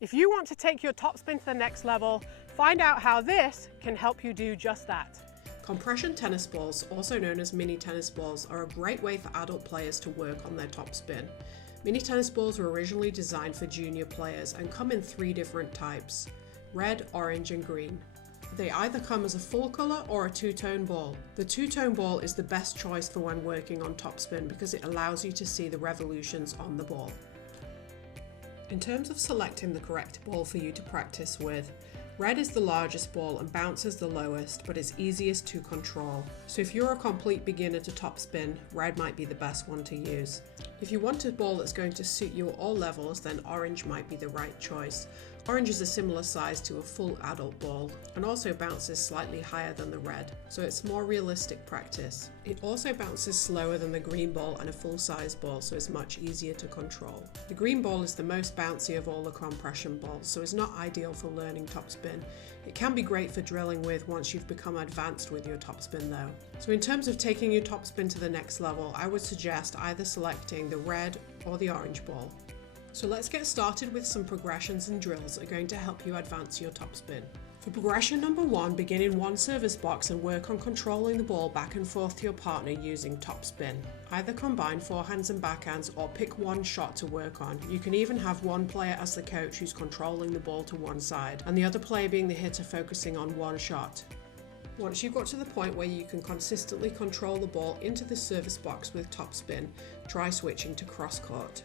If you want to take your topspin to the next level, find out how this can help you do just that. Compression tennis balls, also known as mini tennis balls, are a great way for adult players to work on their topspin. Mini tennis balls were originally designed for junior players and come in 3 different types: red, orange and green. They either come as a full colour or a two-tone ball. The two-tone ball is the best choice for when working on topspin because it allows you to see the revolutions on the ball. In terms of selecting the correct ball for you to practice with, red is the largest ball and bounces the lowest, but is easiest to control. So if you're a complete beginner to topspin, red might be the best one to use. If you want a ball that's going to suit you at all levels, then orange might be the right choice. Orange is a similar size to a full adult ball and also bounces slightly higher than the red, so it's more realistic practice. It also bounces slower than the green ball and a full-size ball, so it's much easier to control. The green ball is the most bouncy of all the compression balls, so it's not ideal for learning topspin. It can be great for drilling with once you've become advanced with your topspin though. So in terms of taking your topspin to the next level, I would suggest either selecting the red or the orange ball. So let's get started with some progressions and drills that are going to help you advance your topspin. For progression number 1, begin in one service box and work on controlling the ball back and forth to your partner using topspin. Either combine forehands and backhands or pick one shot to work on. You can even have one player as the coach who's controlling the ball to one side and the other player being the hitter focusing on one shot. Once you've got to the point where you can consistently control the ball into the service box with topspin, try switching to cross court.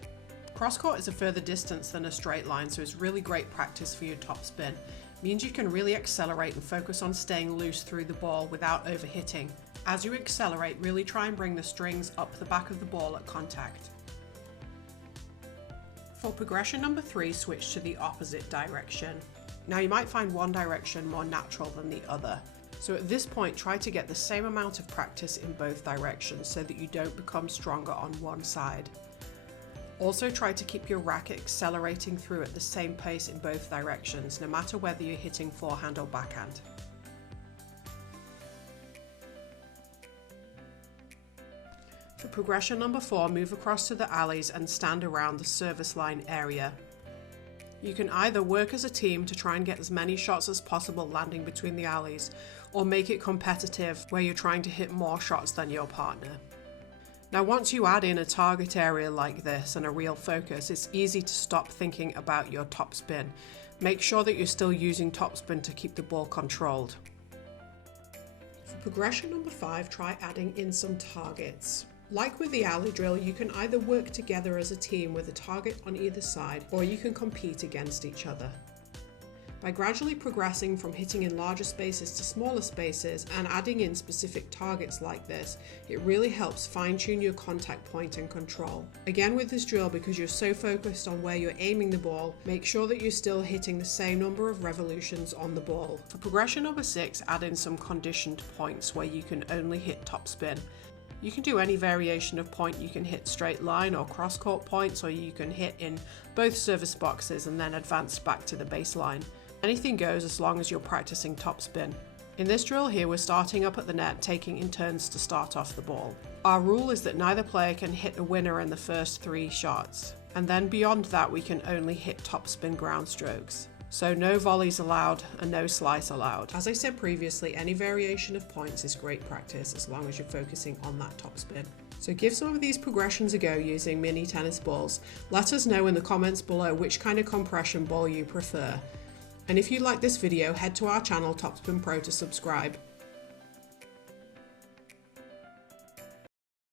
Cross court is a further distance than a straight line, so it's really great practice for your topspin. It means you can really accelerate and focus on staying loose through the ball without overhitting. As you accelerate, really try and bring the strings up the back of the ball at contact. For progression number 3, switch to the opposite direction. Now you might find one direction more natural than the other. So at this point, try to get the same amount of practice in both directions so that you don't become stronger on one side. Also try to keep your racket accelerating through at the same pace in both directions, no matter whether you're hitting forehand or backhand. For progression number 4, move across to the alleys and stand around the service line area. You can either work as a team to try and get as many shots as possible landing between the alleys, or make it competitive where you're trying to hit more shots than your partner. Now once you add in a target area like this and a real focus, it's easy to stop thinking about your topspin. Make sure that you're still using topspin to keep the ball controlled. For progression number 5, try adding in some targets. Like with the alley drill, you can either work together as a team with a target on either side, or you can compete against each other. By gradually progressing from hitting in larger spaces to smaller spaces and adding in specific targets like this, it really helps fine-tune your contact point and control. Again with this drill, because you're so focused on where you're aiming the ball, make sure that you're still hitting the same number of revolutions on the ball. For progression number 6, add in some conditioned points where you can only hit topspin. You can do any variation of point. You can hit straight line or cross court points, or you can hit in both service boxes and then advance back to the baseline. Anything goes as long as you're practicing topspin. In this drill here, we're starting up at the net, taking in turns to start off the ball. Our rule is that neither player can hit a winner in the first 3 shots, and then beyond that we can only hit topspin ground strokes. So no volleys allowed and no slice allowed. As I said previously, any variation of points is great practice as long as you're focusing on that topspin. So give some of these progressions a go using mini tennis balls. Let us know in the comments below which kind of compression ball you prefer. And if you like this video, head to our channel Topspin Pro to subscribe.